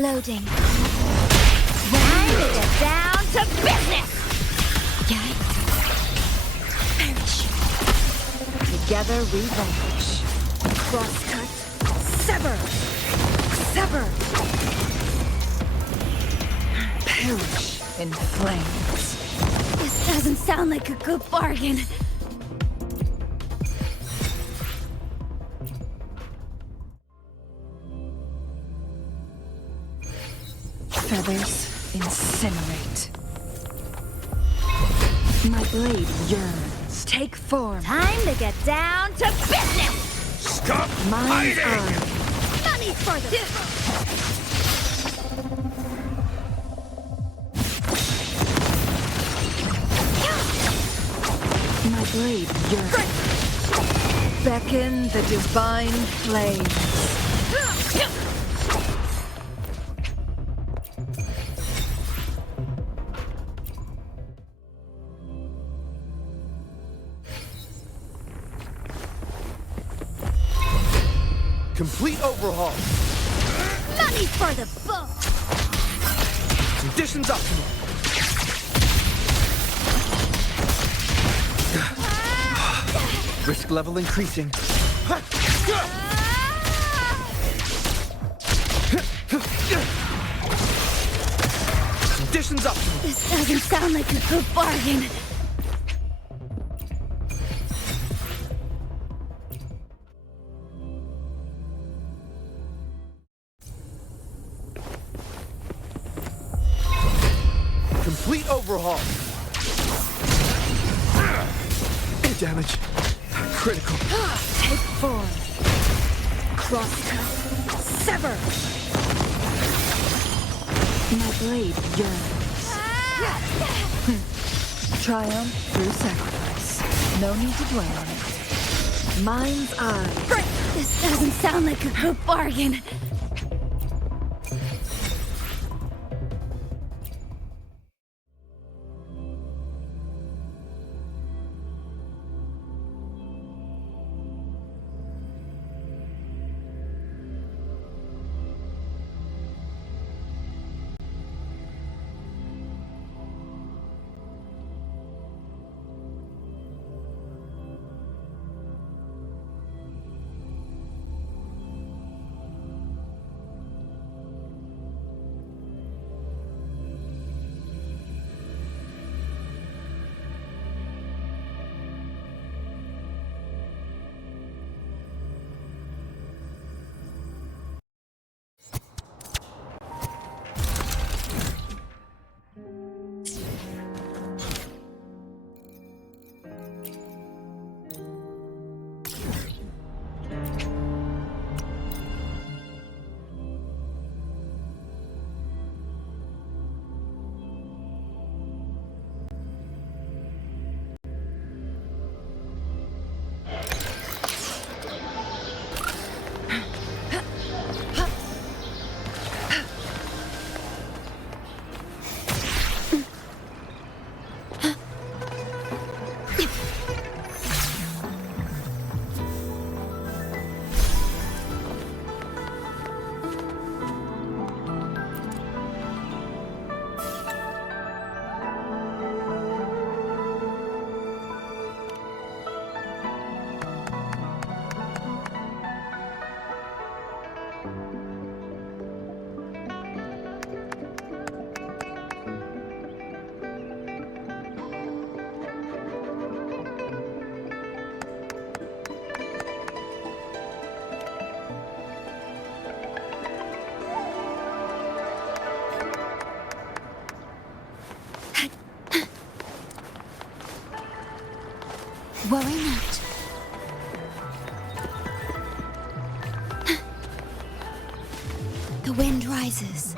Loading. Time to get down to business! Yikes. Perish. Together we vanquish. Crosscut. Sever! Sever! Perish in flames. This doesn't sound like a good bargain. Feathers incinerate. My blade yearns. Take form. Time to get down to business! Stop Mind's hiding! eye. Money for the... My blade yearns. Beckon the divine flames. Complete overhaul. Money for the book! Conditions optimal. Risk level increasing. Conditions optimal. This doesn't sound like a good bargain. Complete overhaul. Damage. Critical. Take form. Crosscut. Sever. My blade yearns. Triumph through sacrifice. No need to dwell on it. Mind's eye. This doesn't sound like a good bargain. Worry not. The wind rises.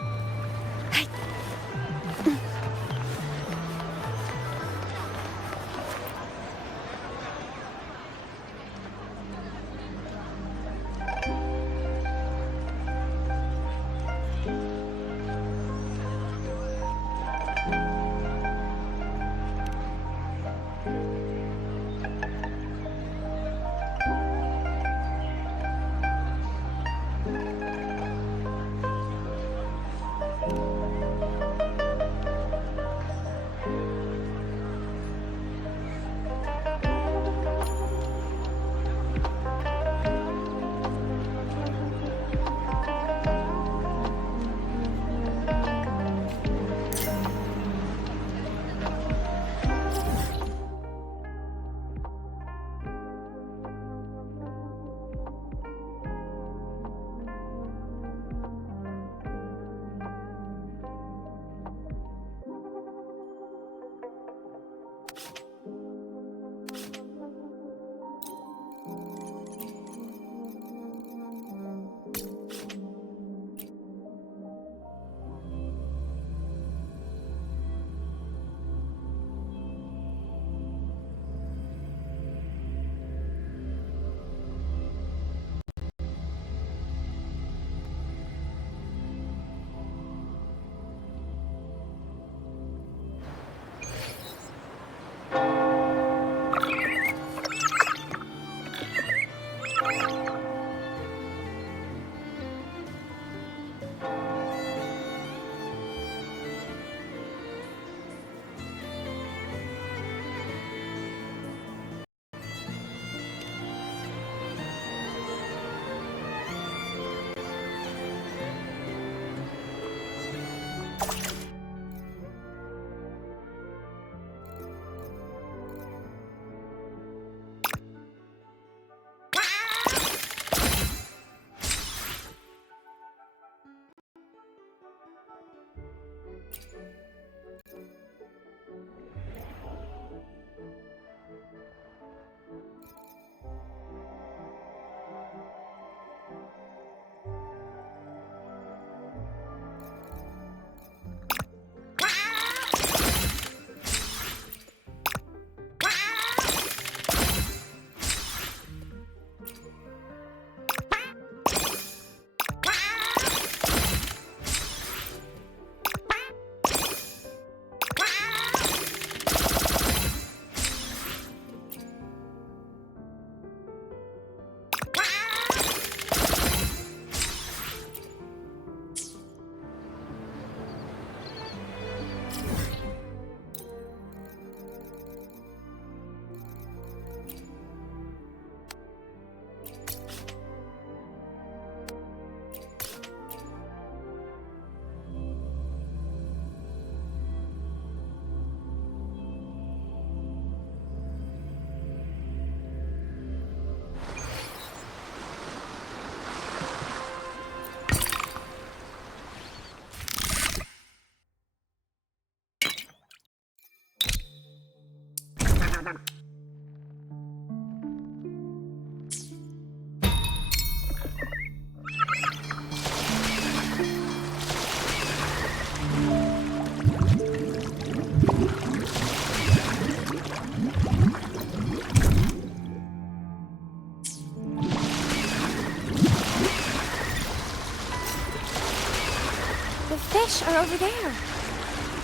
fish are over there.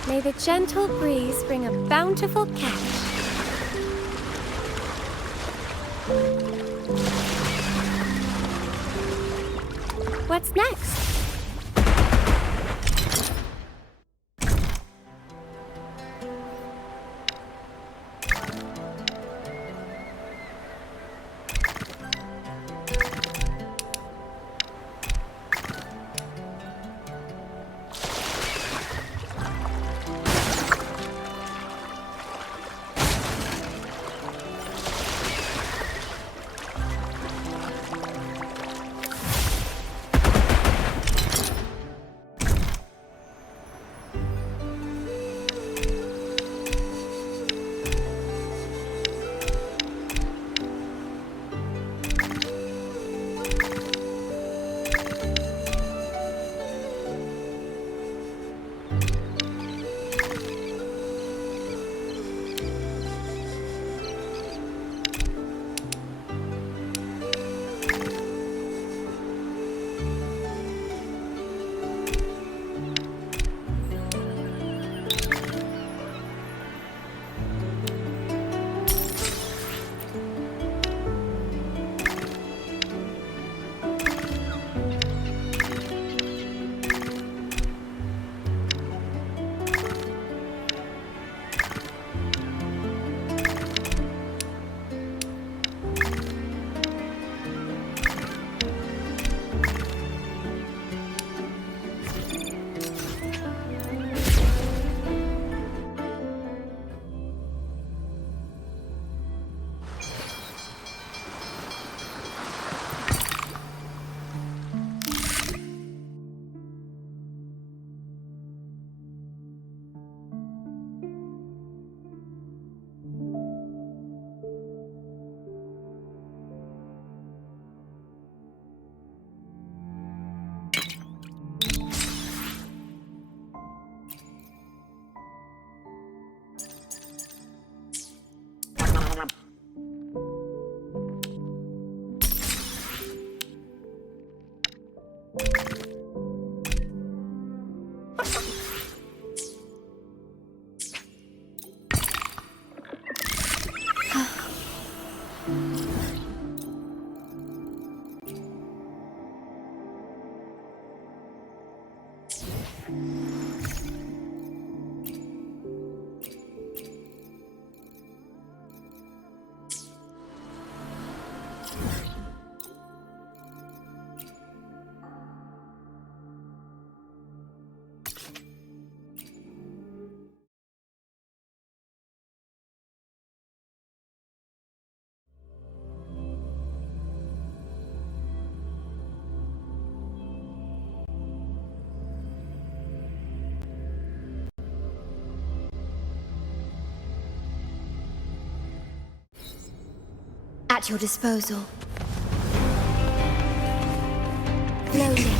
May the gentle breeze bring a bountiful catch. What's next? At your disposal. Loading.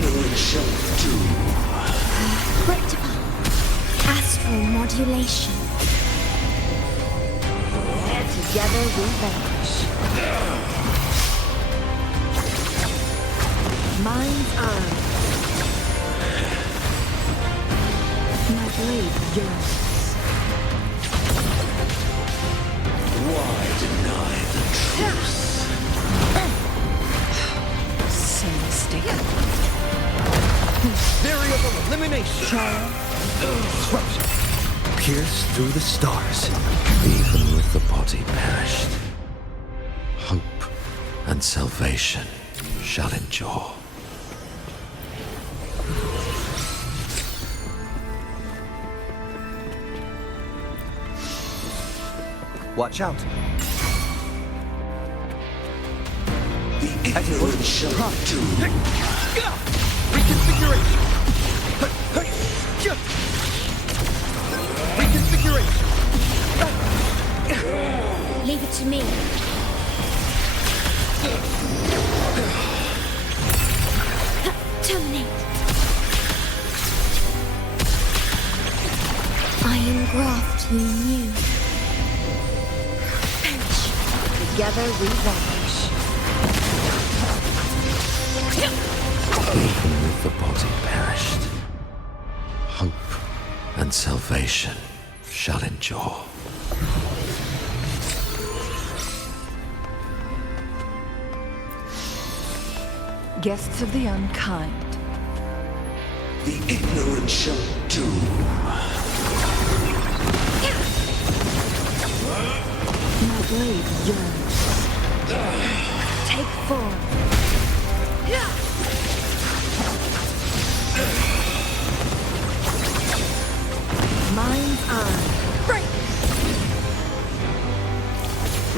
Rectify. Astral modulation. Together we vanish. Mind's eye. My blade yearns. Why deny the truth? So mistaken. Variable elimination. Disruption. Pierce through the stars. Even with the body perished, hope and salvation shall endure. Watch out. The ignorant shall do. Reconfiguration. Reconfiguration. Leave it to me. Terminate. Iron graft you knew. Perish. Together we vanish. Even with the body perished, salvation shall endure. Guests of the unkind. The ignorant shall do. My blade yearns. Take form. Mind's eye. Break!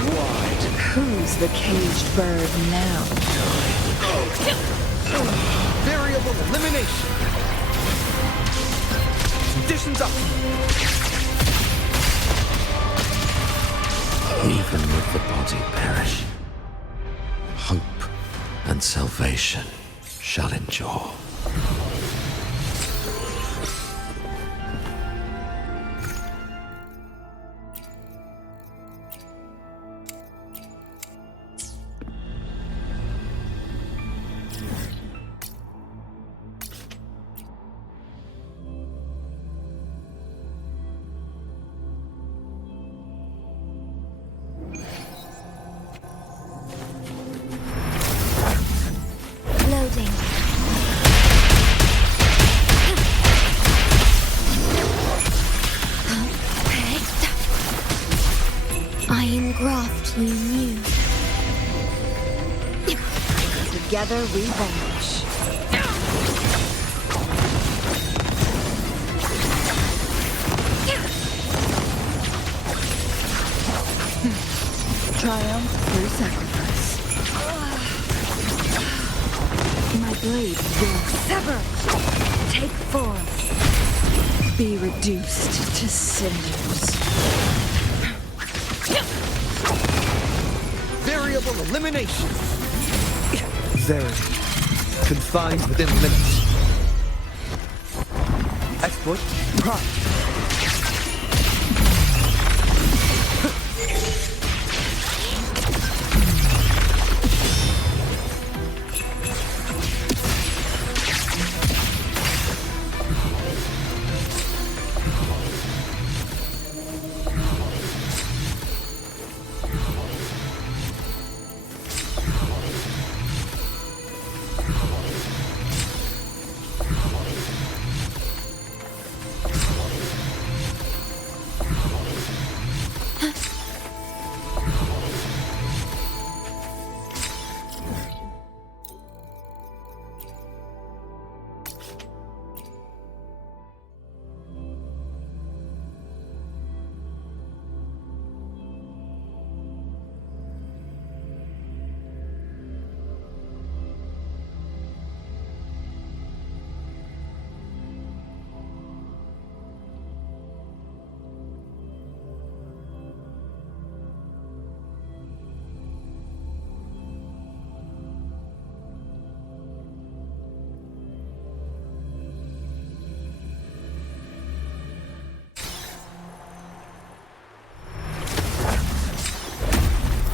Wide. Who's the caged bird now? Variable elimination. Conditions up. Even with the body perish, hope and salvation shall endure. Loading. I engraft you new. Together we vanish. Triumph through sacrifice. My blade will sever. Take form. Be reduced to cinders. Variable elimination. Verity. Confined within limits. Exploit. Prime.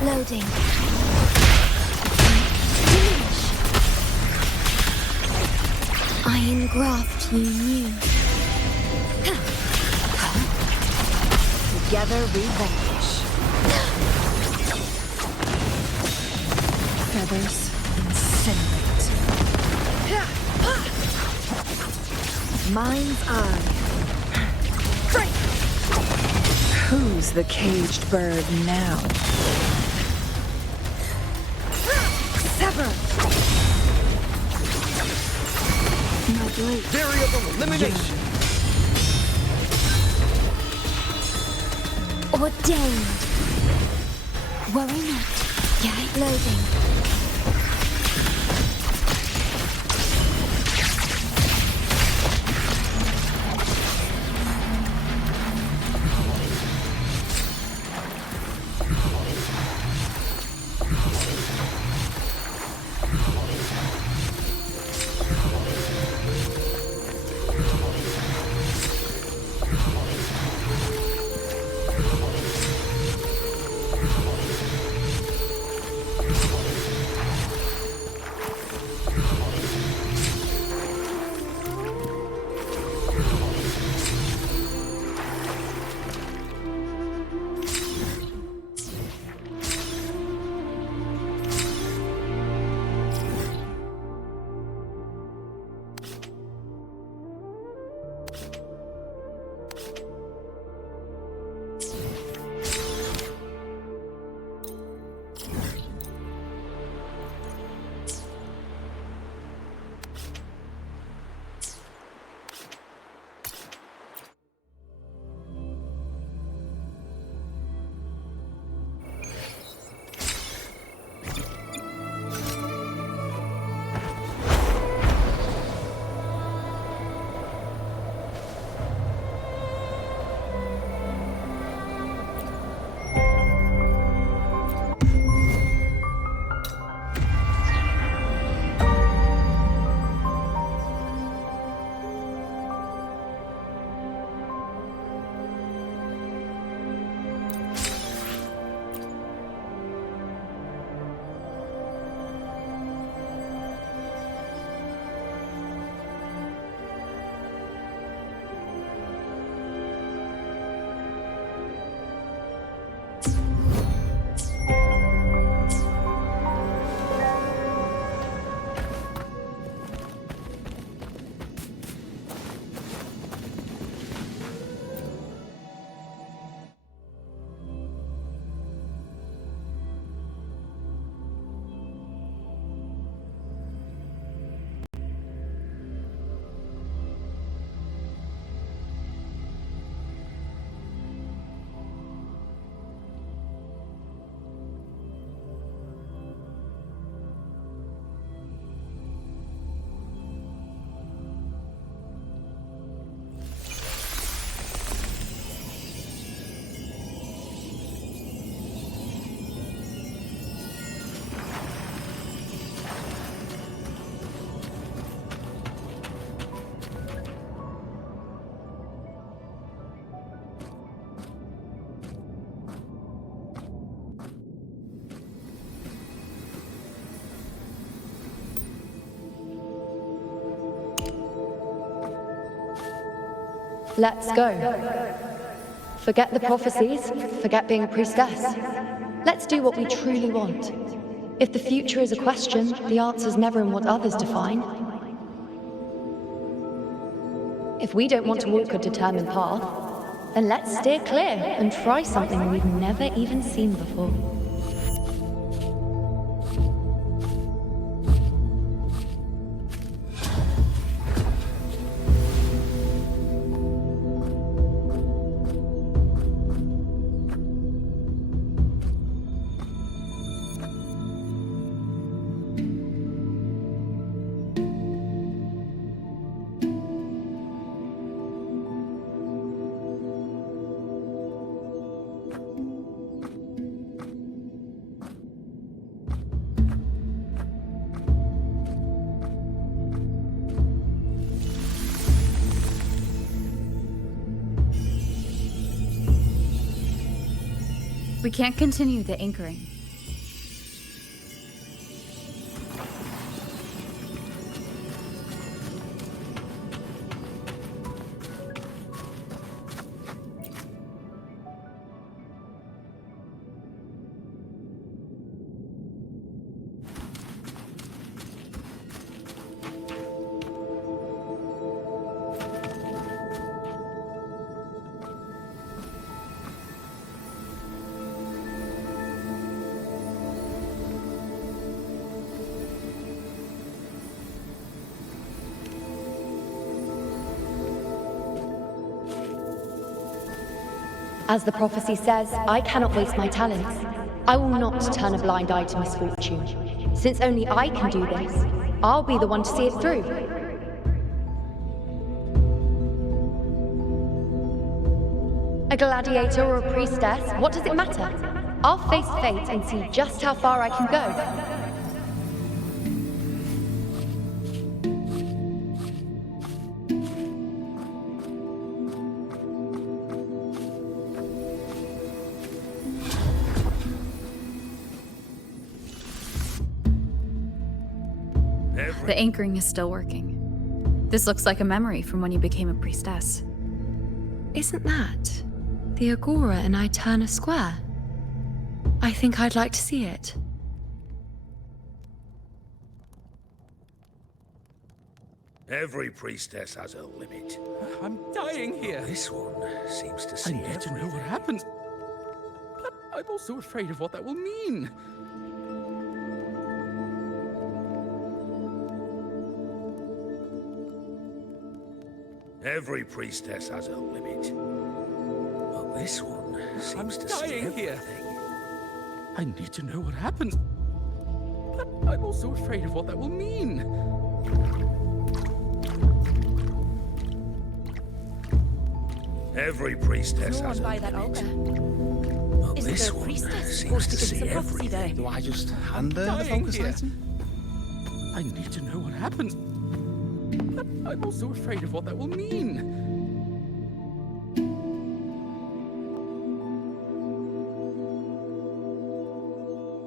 Loading. I engraft you new. Together we vanish. Feathers incinerate. Mind's eye. Break! Who's the caged bird now? Sever! My blade. Variable elimination. Ordained. Worry not. Yeah, loading. Let's go. Forget the prophecies, forget being a priestess. Let's do what we truly want. If the future is a question, the answer's never in what others define. If we don't want to walk a determined path, then let's steer clear and try something we've never even seen before. We can't continue the anchoring. As the prophecy says, I cannot waste my talents. I will not turn a blind eye to misfortune. Since only I can do this, I'll be the one to see it through. A gladiator or a priestess, what does it matter? I'll face fate and see just how far I can go. The anchoring is still working. This looks like a memory from when you became a priestess. Isn't that the Agora in Eterna Square? I think I'd like to see it. Every priestess has a limit. I'm dying here. This one seems to see I need to know everything. what happened. But I'm also afraid of what that will mean. Every priestess has a limit. But this one seems to see dying here. everything. I need to know what happened. But I'm also afraid of what that will mean. Every priestess No has one a by that limit. altar. But Isn't this there a one priestess seems supposed to to give see us a prophecy everything. there? Do I just hand her the dying focus here. item? I need to know what happened. But I'm also afraid of what that will mean.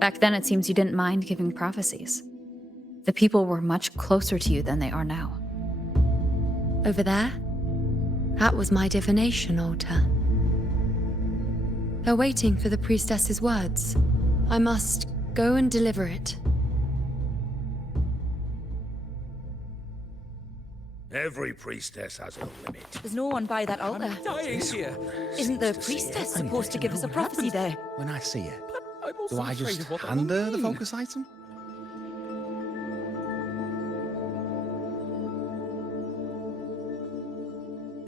Back then, it seems you didn't mind giving prophecies. The people were much closer to you than they are now. Over there? That was my divination altar. They're waiting for the priestess's words. I must go and deliver it. Every priestess has a limit. There's no one by that altar. Dying here. Isn't the seems to see priestess everything. supposed to give us a prophecy there? When I see it, I'm also do I afraid just of what that hand will her the mean. focus item?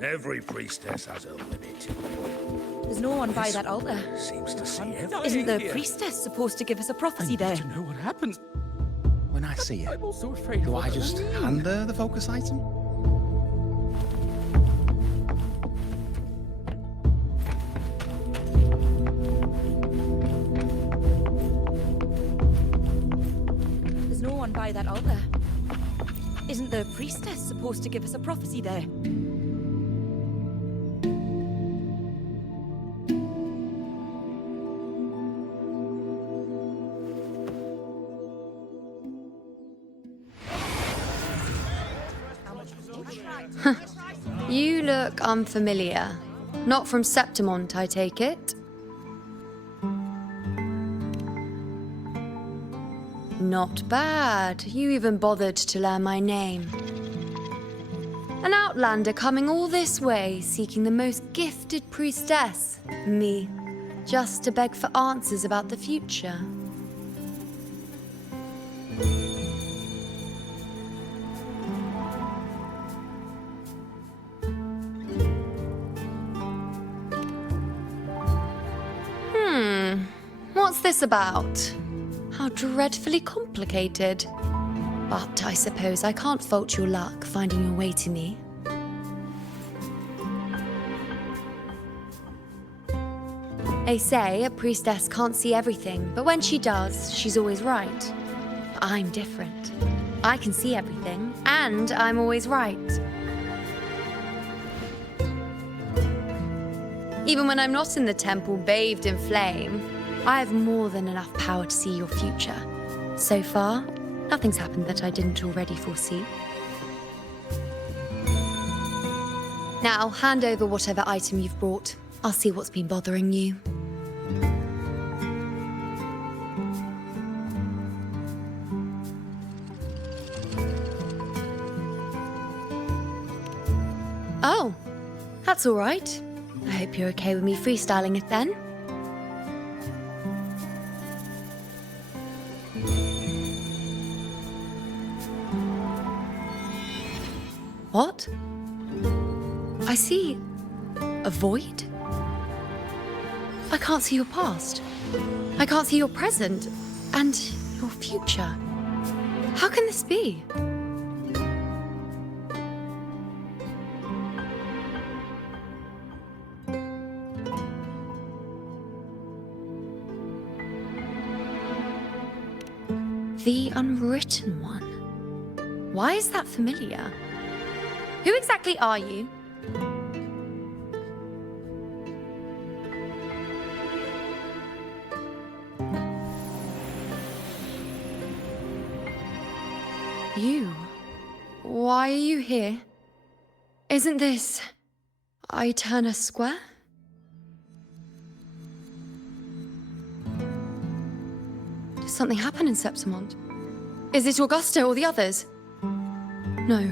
Every priestess has a limit. There's no one by that altar. Seems to see everything. dying Isn't the here. priestess supposed to give us a I prophecy need there? to know what happened. When I see it, I'm also afraid of do what I that will just mean. hand her the focus item? There's no one by that altar. Isn't the priestess supposed to give us a prophecy there? You look unfamiliar. Not from Septimont, I take it? Not bad. You even bothered to learn my name. An outlander coming all this way, seeking the most gifted priestess, me, just to beg for answers about the future. What's this about? How dreadfully complicated. But I suppose I can't fault your luck finding your way to me. They say a priestess can't see everything, but when she does, she's always right. I'm different. I can see everything, and I'm always right. Even when I'm not in the temple bathed in flame, I have more than enough power to see your future. So far, nothing's happened that I didn't already foresee. Now, hand over whatever item you've brought. I'll see what's been bothering you. Oh, that's all right. I hope you're okay with me freestyling it then. What? I see a void? I can't see your past. I can't see your present and your future. How can this be? The Unwritten One. Why is that familiar? Who exactly are you? You? Why are you here? Isn't this Eterna Square? Did something happen in Septimont? Is it Augusta or the others? No,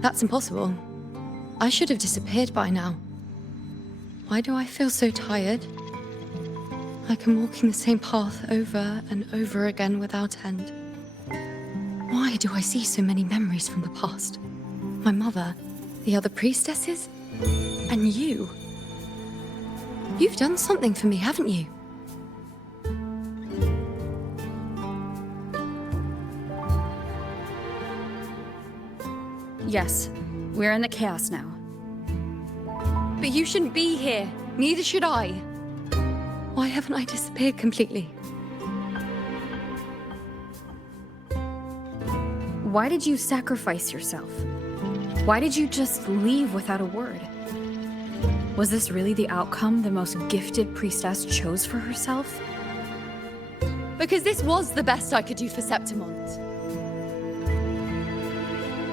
that's impossible. I should have disappeared by now. Why do I feel so tired? Like I'm walking the same path over and over again without end. Why do I see so many memories from the past? My mother, the other priestesses, and you. You've done something for me, haven't you? Yes, we're in the chaos now. But you shouldn't be here. Neither should I. Why haven't I disappeared completely? Why did you sacrifice yourself? Why did you just leave without a word? Was this really the outcome the most gifted priestess chose for herself? Because this was the best I could do for Septimont.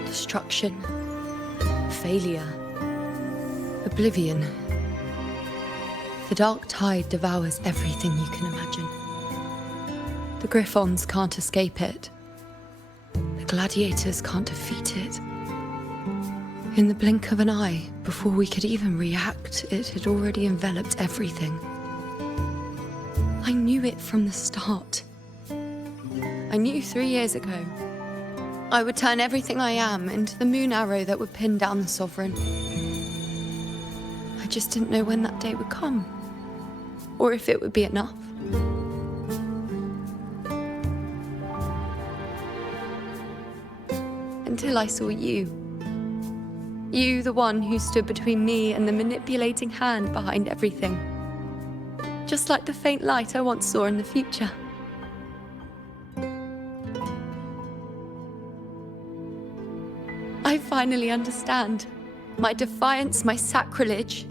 Destruction. Failure. Oblivion. The dark tide devours everything you can imagine. The Griffons can't escape it. The gladiators can't defeat it. In the blink of an eye, before we could even react, it had already enveloped everything. I knew it from the start. I knew 3 years ago. I would turn everything I am into the moon arrow that would pin down the Sovereign. I just didn't know when that day would come, or if it would be enough. Until I saw you. You, the one who stood between me and the manipulating hand behind everything. Just like the faint light I once saw in the future. I finally understand. My defiance, my sacrilege.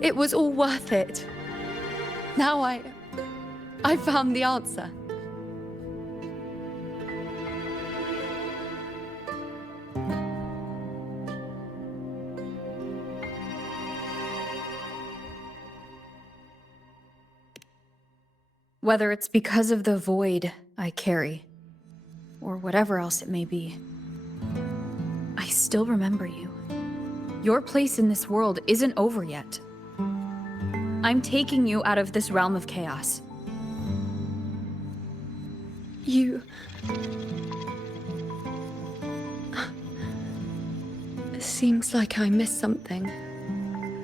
It was all worth it. Now I found the answer. Whether it's because of the void I carry, or whatever else it may be, I still remember you. Your place in this world isn't over yet. I'm taking you out of this realm of chaos. You... It seems like I missed something.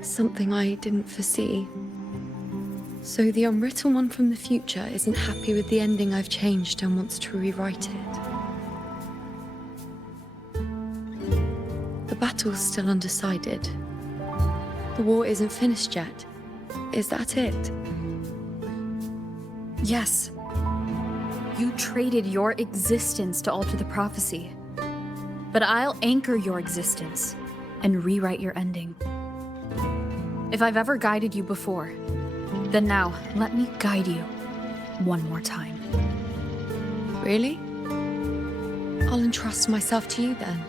Something I didn't foresee. So the unwritten one from the future isn't happy with the ending I've changed and wants to rewrite it. The battle's still undecided. The war isn't finished yet. Is that it? Yes. You traded your existence to alter the prophecy. But I'll anchor your existence and rewrite your ending. If I've ever guided you before, then now let me guide you one more time. Really? I'll entrust myself to you then.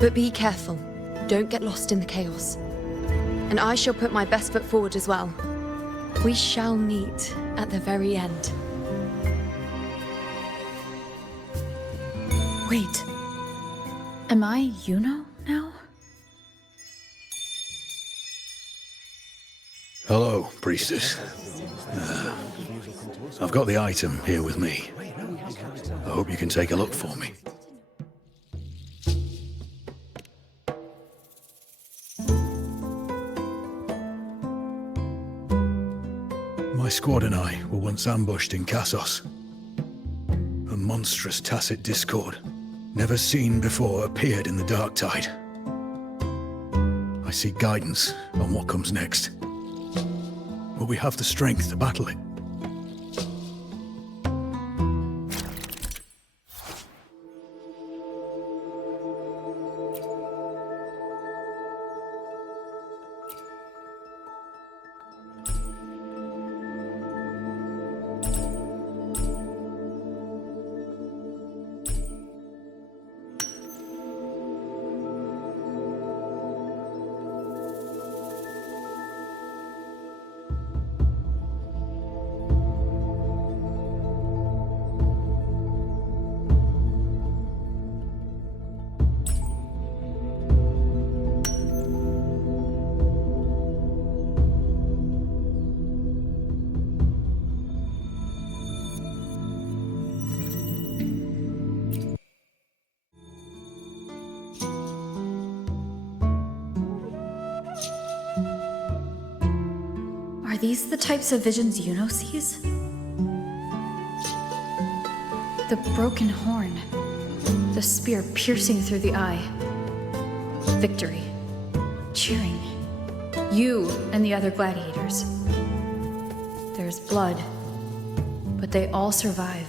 But be careful. Don't get lost in the chaos. And I shall put my best foot forward as well. We shall meet at the very end. Wait. Am I Yuno now? Hello, priestess. I've got the item here with me. I hope you can take a look for me. My squad and I were once ambushed in Kassos. A monstrous tacit discord, never seen before, appeared in the dark tide. I seek guidance on what comes next. Will we have the strength to battle it? Are these the types of visions Yuno sees? The broken horn, the spear piercing through the eye, victory, cheering, you and the other gladiators. There's blood, but they all survive.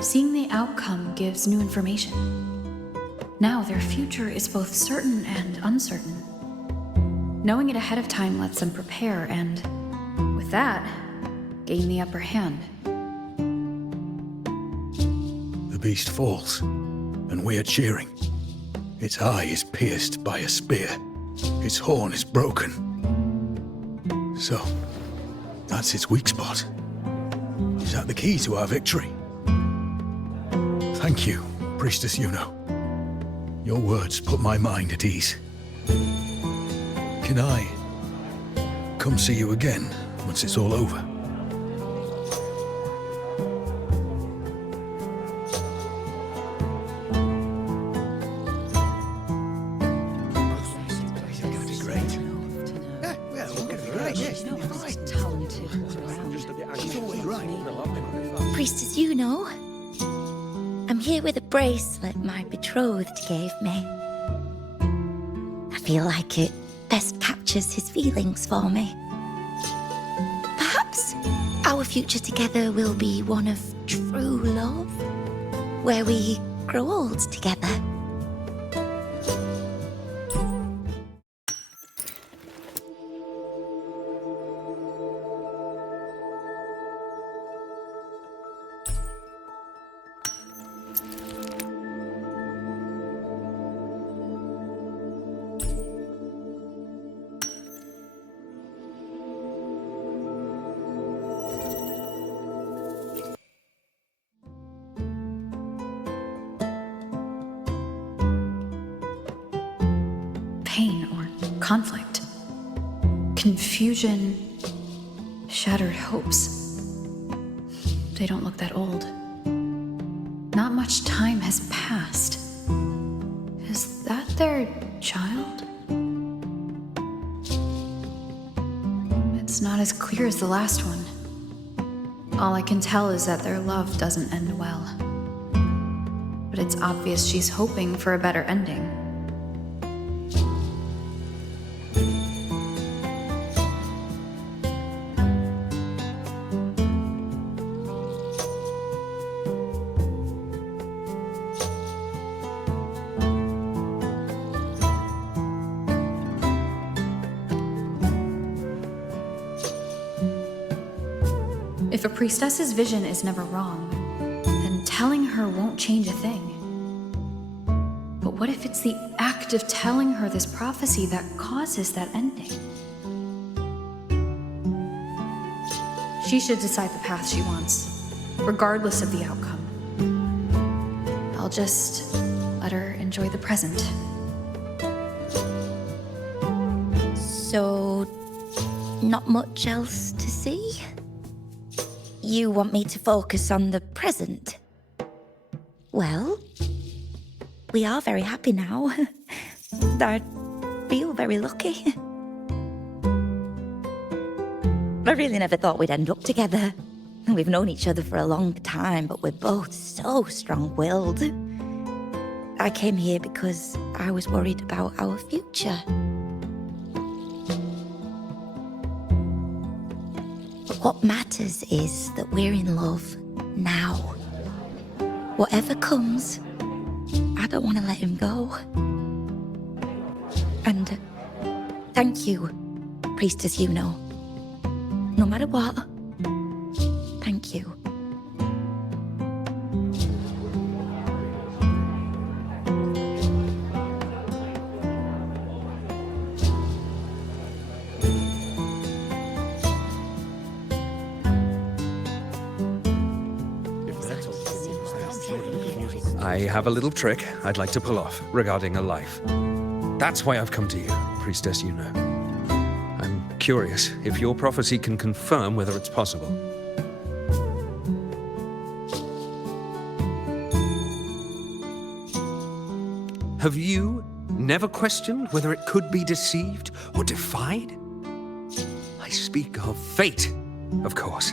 Seeing the outcome gives new information. Now their future is both certain and uncertain. Knowing it ahead of time lets them prepare and, with that, gain the upper hand. The beast falls, and we are cheering. Its eye is pierced by a spear. Its horn is broken. So, that's its weak spot. Is that the key to our victory? Thank you, Priestess Yuno. Your words put my mind at ease. Can I come see you again once it's all over? Priestess Yuno, I'm here with a bracelet my betrothed gave me. I feel like it best captures his feelings for me. Perhaps our future together will be one of true love, where we grow old together. conflict, confusion, shattered hopes. They don't look that old. Not much time has passed. Is that their child? It's not as clear as the last one. All I can tell is that their love doesn't end well. But it's obvious she's hoping for a better ending. If a priestess's vision is never wrong, then telling her won't change a thing. But what if it's the act of telling her this prophecy that causes that ending? She should decide the path she wants, regardless of the outcome. I'll just let her enjoy the present. So, not much else to see? You want me to focus on the present? Well, we are very happy now. I feel very lucky. I really never thought we'd end up together. We've known each other for a long time, but we're both so strong-willed. I came here because I was worried about our future. What matters is that we're in love now. Whatever comes, I don't want to let him go. And thank you, Priestess Yuno. No matter what, thank you. I have a little trick I'd like to pull off regarding a life. That's why I've come to you, Priestess Yuno. I'm curious if your prophecy can confirm whether it's possible. Have you never questioned whether it could be deceived or defied? I speak of fate, of course.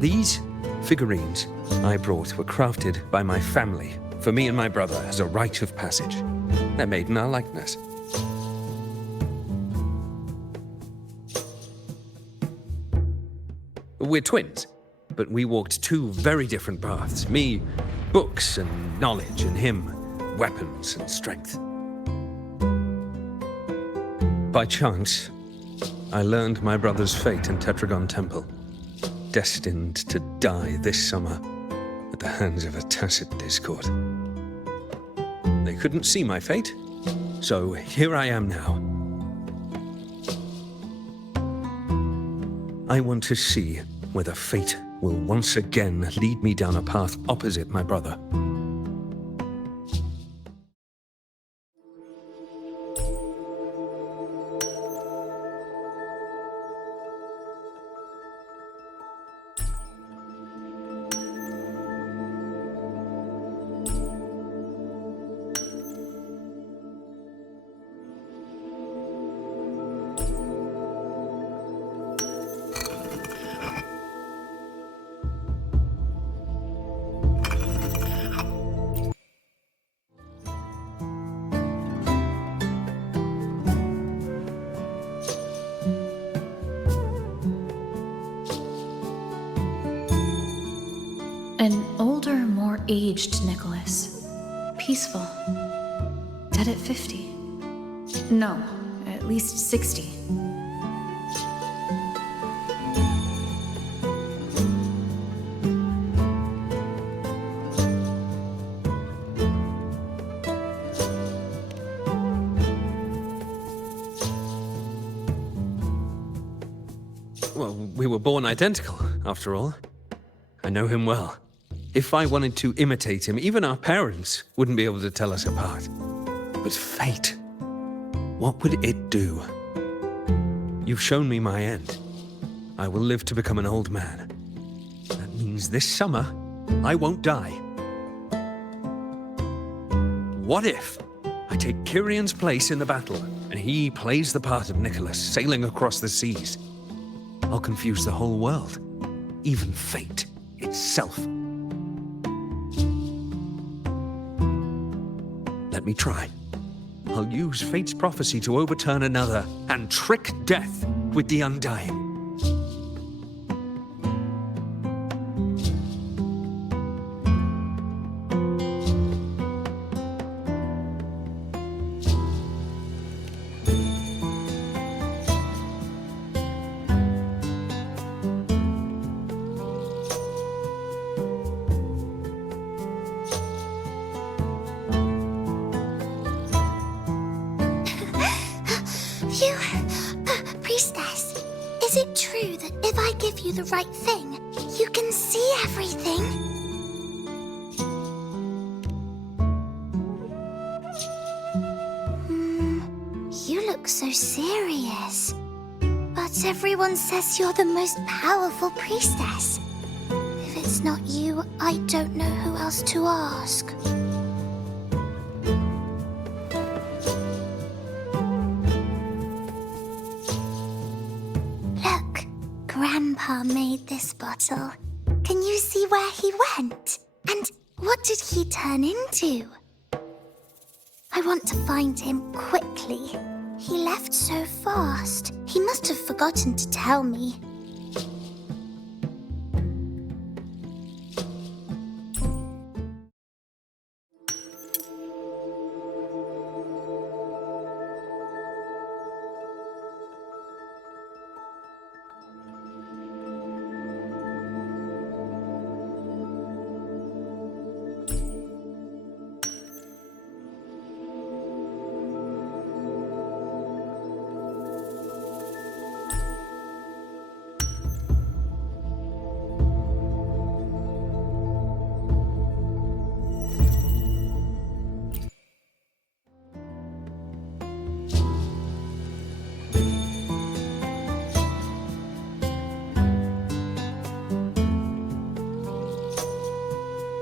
These figurines I brought were crafted by my family for me and my brother as a rite of passage. They're made in our likeness. We're twins, but we walked two very different paths. Me, books and knowledge, and him, weapons and strength. By chance, I learned my brother's fate in Tetragon Temple. Destined to die this summer at the hands of a tacit discord. They couldn't see my fate, so here I am now. I want to see whether fate will once again lead me down a path opposite my brother. An older, more aged Nicholas. Peaceful. Dead at 50. No, at least 60. Well, we were born identical, after all. I know him well. If I wanted to imitate him, even our parents wouldn't be able to tell us apart. But fate, what would it do? You've shown me my end. I will live to become an old man. That means this summer, I won't die. What if I take Kyrion's place in the battle, and he plays the part of Nicholas, sailing across the seas? I'll confuse the whole world, even fate itself. Let me try. I'll use fate's prophecy to overturn another and trick death with the undying. Priestess, is it true that if I give you the right thing, you can see everything? You look so serious. But everyone says you're the most powerful priestess. If it's not you, I don't know who else to ask. Grandpa made this bottle. Can you see where he went? And what did he turn into? I want to find him quickly. He left so fast. He must have forgotten to tell me.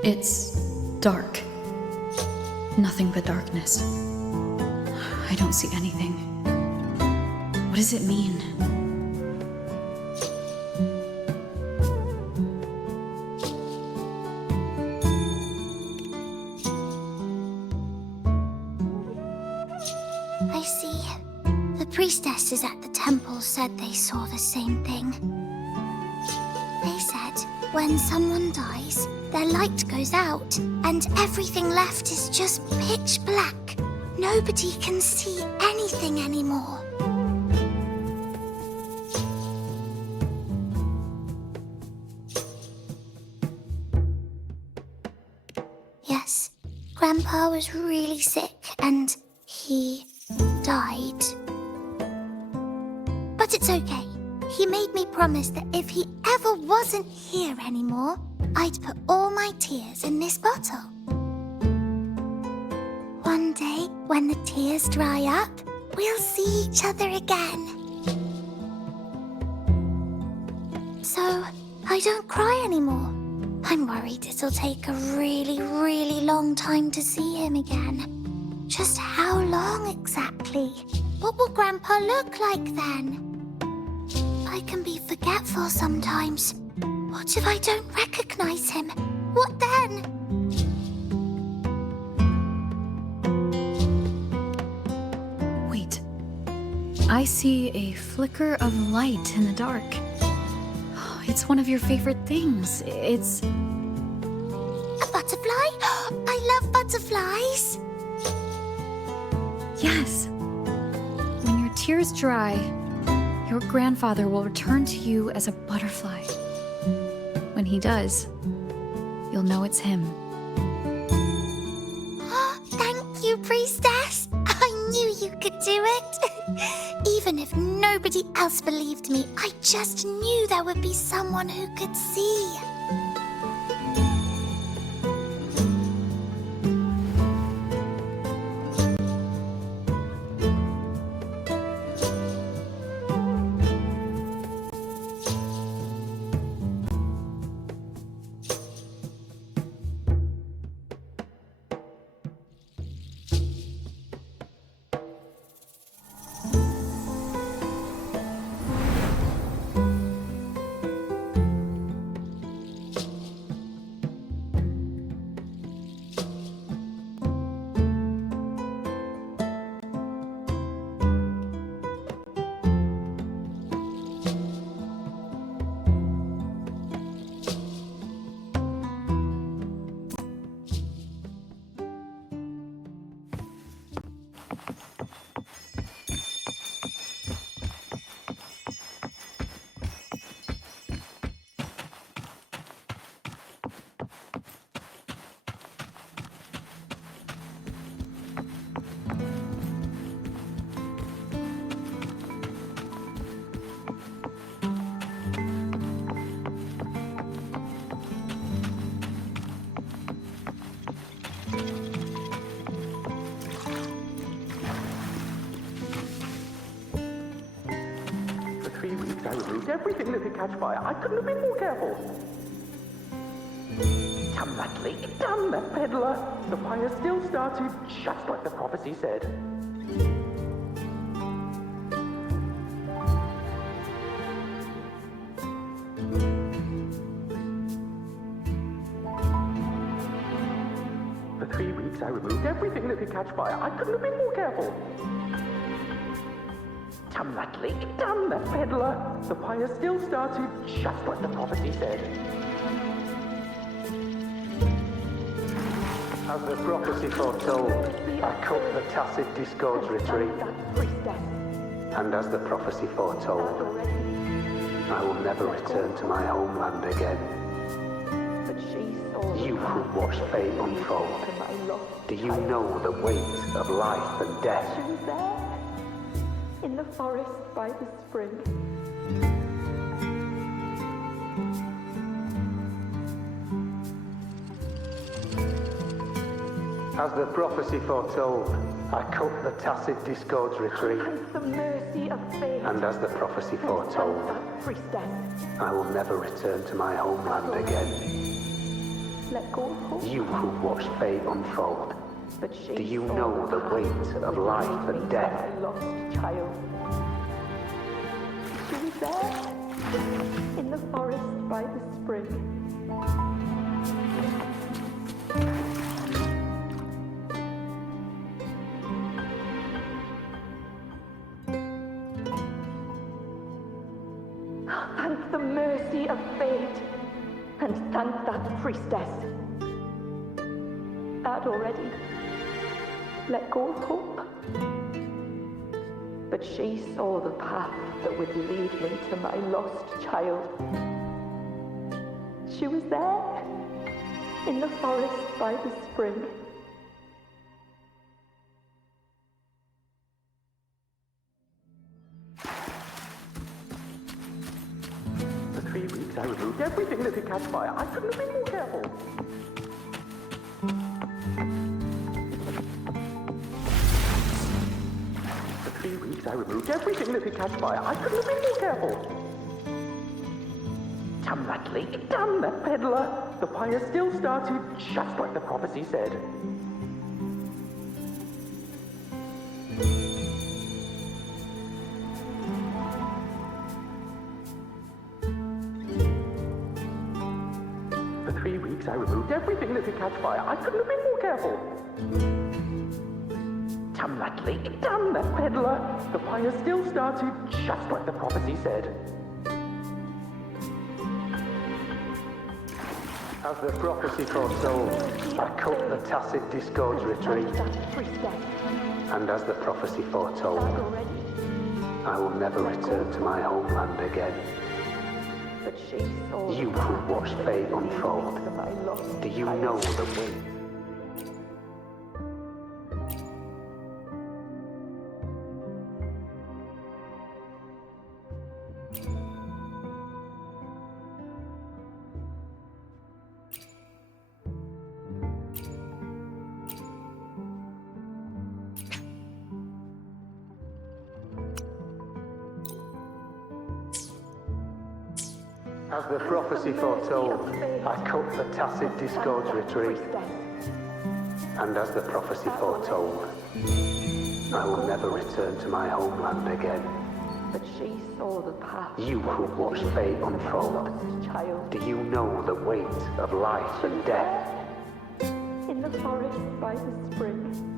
It's dark. Nothing but darkness. I don't see anything. What does it mean? I see. The priestesses at the temple said they saw the same thing. They said when someone dies, their light goes out, and everything left is just pitch black. Nobody can see anything anymore. Yes, Grandpa was really sick, and he died. But it's okay. He made me promise that if he ever wasn't here anymore, I'd put all my tears in this bottle. One day, when the tears dry up, we'll see each other again. So, I don't cry anymore. I'm worried it'll take a really, really long time to see him again. Just how long exactly? What will Grandpa look like then? I can be forgetful sometimes. What if I don't recognize him? What then? Wait. I see a flicker of light in the dark. It's one of your favorite things. It's... A butterfly? I love butterflies. Yes. When your tears dry, your grandfather will return to you as a butterfly. When he does, you'll know it's him. Thank you, Priestess. I knew you could do it. Even if nobody else believed me, I just knew there would be someone who could see. weeks I removed everything that could catch fire. I couldn't have been more careful. Damn that leak, damn that peddler. The fire still started, just like the prophecy said. For 3 weeks I removed everything that could catch fire. I couldn't have been more careful. Damn that leak, damn that peddler. The fire still started, just like the prophecy said. As the prophecy foretold, I cut the tacit discords retreat. And as the prophecy foretold, I will never return to my homeland again. You who watched fate unfold, do you know the weight of life and death? She was there, in the forest by the spring. As the prophecy foretold, I cut the tacit discords retreat. The mercy of fate. And as the prophecy foretold, I will never return to my homeland again. Let go of hope. You who watched fate unfold, do you know the weight of life and death? My lost child. She was there, in the forest by the spring. Thank the mercy of fate, and thank that priestess. I'd already let go of hope, but she saw the path that would lead me to my lost child. She was there, in the forest by the spring. For 3 weeks I removed everything that could catch fire. I couldn't have been more careful. For 3 weeks I removed everything that could catch fire. I couldn't have been more careful. Damn that leak, damn that peddler. The fire still started, just like the prophecy said. For 3 weeks I removed everything that could catch fire. I couldn't have been more careful. Damn that leak, damn that peddler. The fire still started, just like the prophecy said. As the prophecy foretold, I cut the tacit discords retreat. And as the prophecy foretold, I will never return to my homeland again. You who watched fate unfold, do you know the weight? As the prophecy foretold, I cut the tacit discords retreat. And as the prophecy foretold, I will never return to my homeland again. But she saw the path. You who watched fate unfold, do you know the weight of life and death? In the forest by the spring.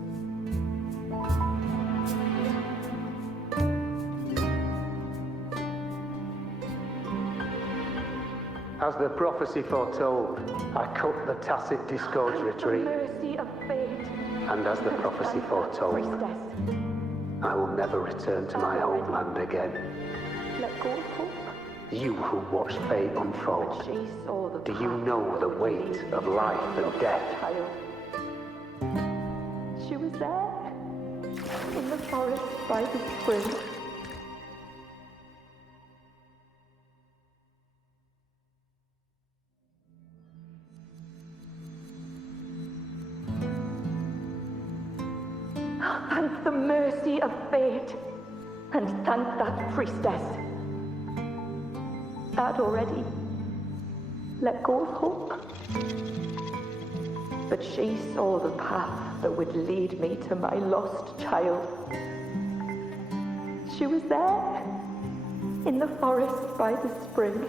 As the prophecy foretold, I cut the tacit discords retreat. Mercy of fate. And as the prophecy foretold, I will never return to my homeland again. Let go of hope. You who watched fate unfold, do you know the weight of life and death? Child. She was there, in the forest by the spring. Thank the mercy of fate, and thank that priestess. I'd already let go of hope. But she saw the path that would lead me to my lost child. She was there, in the forest by the spring.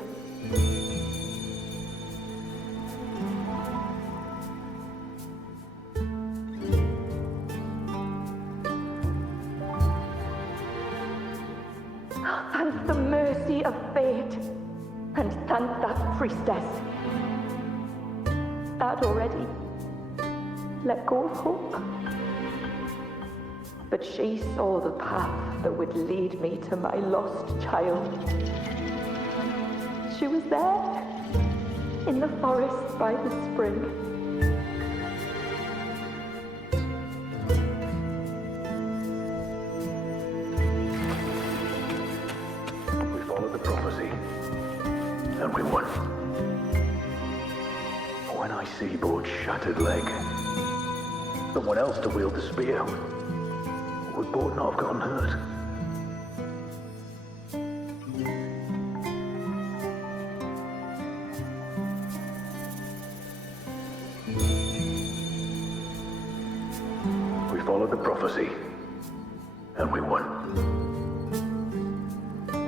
Thank the mercy of fate, and thank that priestess. I'd already let go of hope. But she saw the path that would lead me to my lost child. She was there, in the forest by the spring. We followed the prophecy, and we won. When I see Board's shattered leg, someone else to wield the spear, would Board not have gotten hurt? We followed the prophecy, and we won.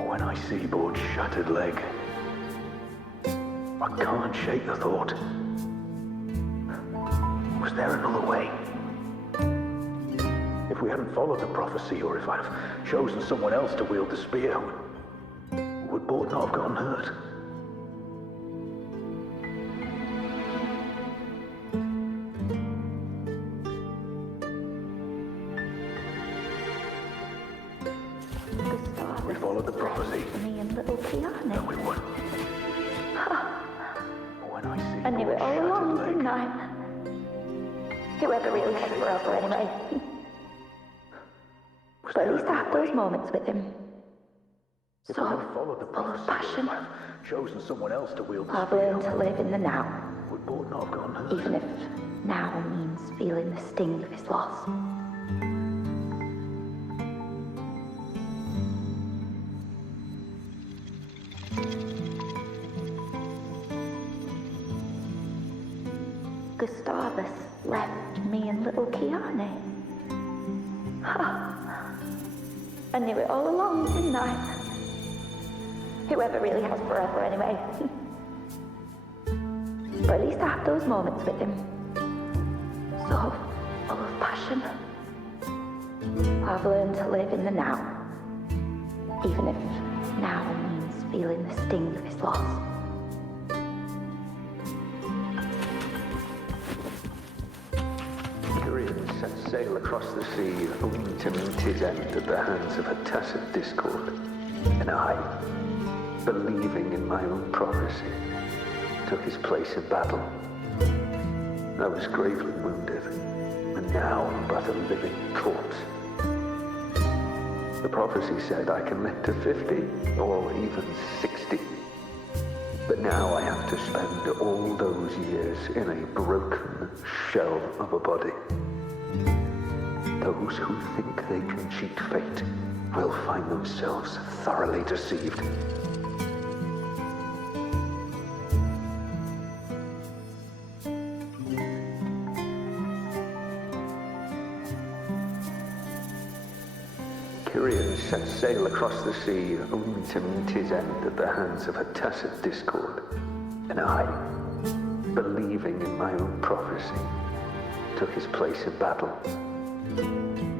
When I see Board's shattered leg, I can't shake the thought. Was there another way? If we hadn't followed the prophecy, or if I'd have chosen someone else to wield the spear, would Board not have gotten hurt? We followed the prophecy, Me and little Kiana. and we won. When I see I knew it all Board's along, shattered didn't leg, I? Whoever really had forever anyway. was But at there least I had another those way? moments with him. If So we hadn't followed the full of prophecy, or passion. if I'd have chosen someone else to wield the I've spear, learned to live in the now, would Board not have gotten hurt? even if now means feeling the sting of his loss. Gustavus left me and little Kiane. I knew it all along, didn't I? Whoever really has forever anyway. But at least I had those moments with him. So full of passion. I've learned to live in the now, even if now means feeling the sting of his loss. Tyrion set sail across the sea, only to meet his end at the hands of a tacit discord. And I, believing in my own prophecy, took his place in battle. I was gravely wounded, and now I'm but a living corpse. The prophecy said I can live to 50, or even 60. But now I have to spend all those years in a broken shell of a body. Those who think they can cheat fate will find themselves thoroughly deceived. Tyrion set sail across the sea, only to meet his end at the hands of a tacit discord. And I, believing in my own prophecy, took his place in battle.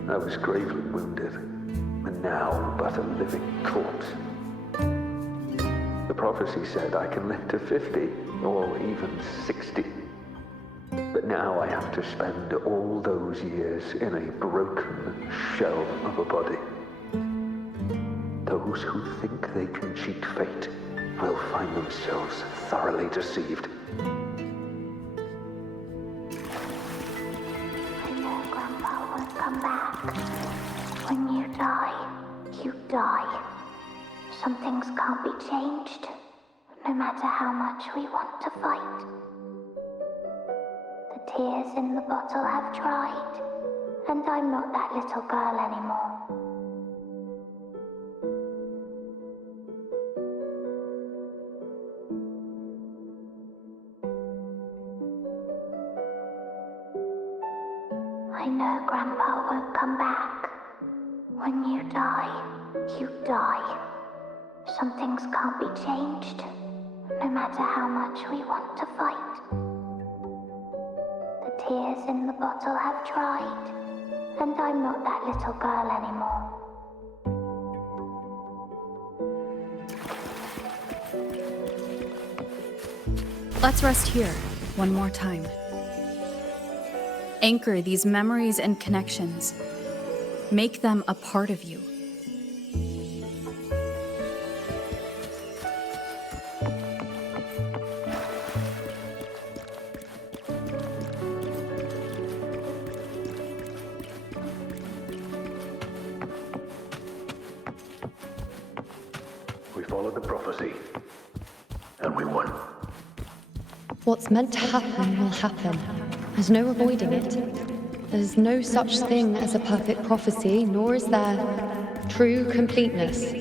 I was gravely wounded, and now I'm but a living corpse. The prophecy said I can live to 50, or even 60. But now I have to spend all those years in a broken shell of a body. Those who think they can cheat fate will find themselves thoroughly deceived. I know Grandpa won't come back. When you die, you die. Some things can't be changed, no matter how much we want to fight. The tears in the bottle have dried, and I'm not that little girl anymore. know Grandpa won't come back. When you die, you die. Some things can't be changed, no matter how much we want to fight. The tears in the bottle have dried, and I'm not that little girl anymore. Let's rest here, one more time. Anchor these memories and connections. Make them a part of you. We followed the prophecy, and we won. What's meant to happen will happen. There's no avoiding it. There's no such thing as a perfect prophecy, nor is there true completeness.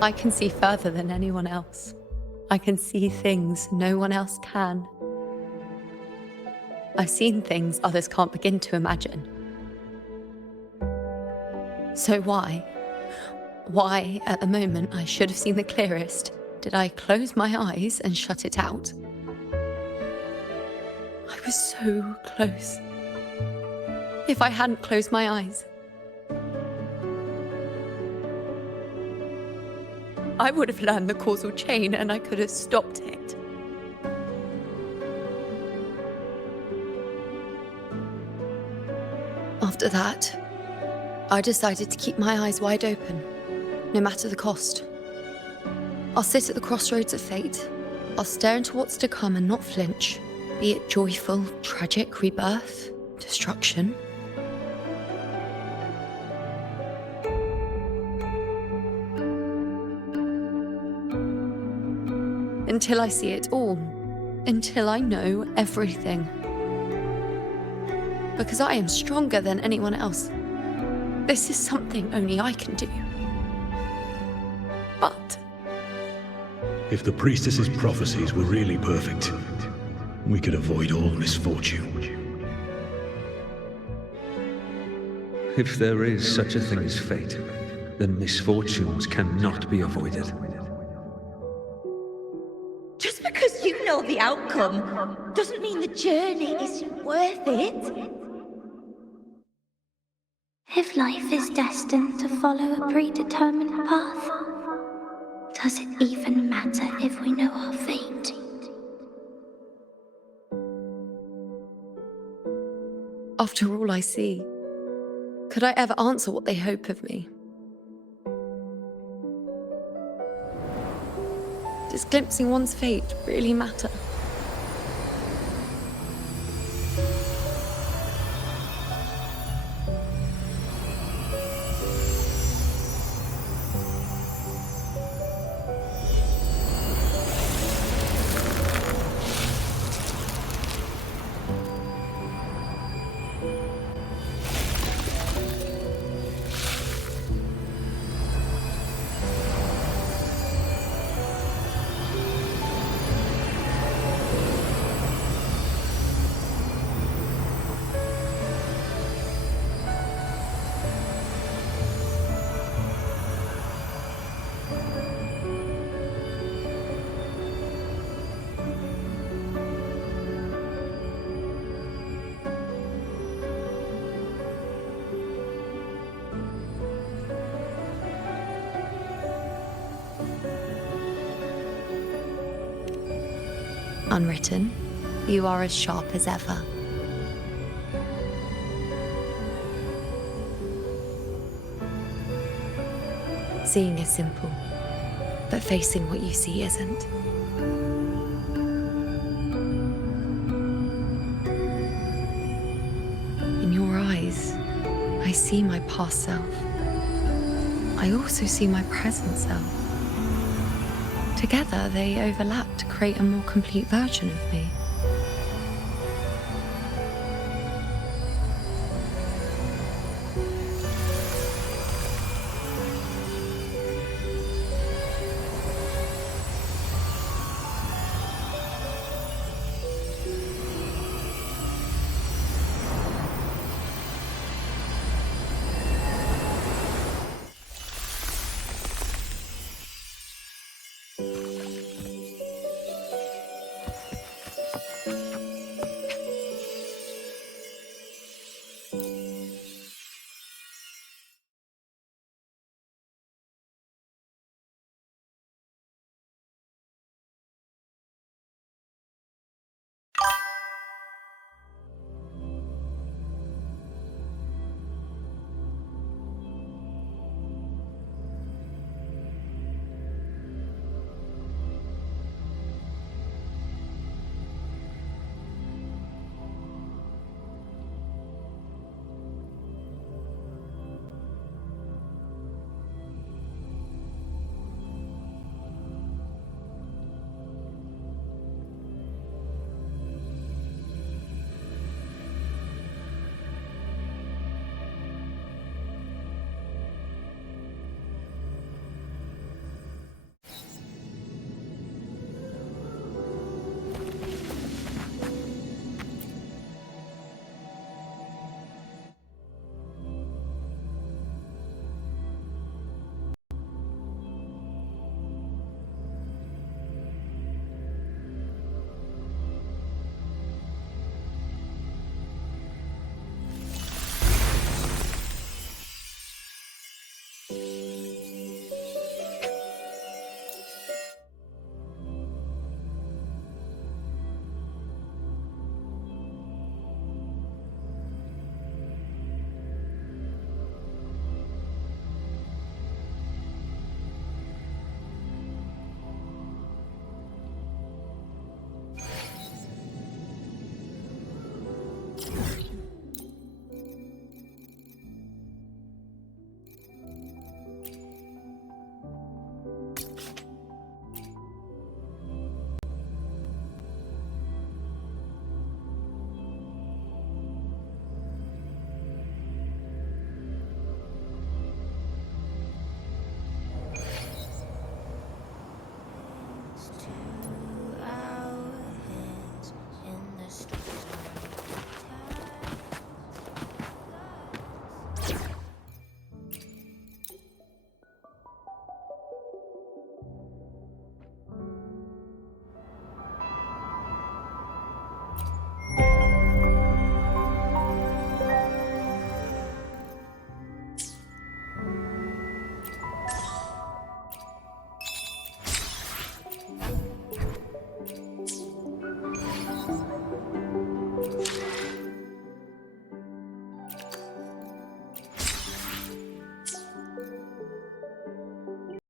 I can see further than anyone else. I can see things no one else can. I've seen things others can't begin to imagine. So why at the moment I should have seen the clearest, did I close my eyes and shut it out? I was so close. If I hadn't closed my eyes, I would have learned the causal chain and I could have stopped it. After that, I decided to keep my eyes wide open, no matter the cost. I'll sit at the crossroads of fate. I'll stare into what's to come and not flinch, be it joyful, tragic, rebirth, destruction. Until I see it all. Until I know everything. Because I am stronger than anyone else. This is something only I can do. But If the priestess's prophecies were really perfect, we could avoid all misfortune. If there is such a thing as fate, then misfortunes cannot be avoided. Just because you know the outcome doesn't mean the journey isn't worth it. If life is destined to follow a predetermined path, does it even matter if we know our fate? After all I see, could I ever answer what they hope of me? Does glimpsing one's fate really matter? Unwritten, you are as sharp as ever. Seeing is simple, but facing what you see isn't. In your eyes, I see my past self. I also see my present self. Together, they overlap to create a more complete version of me.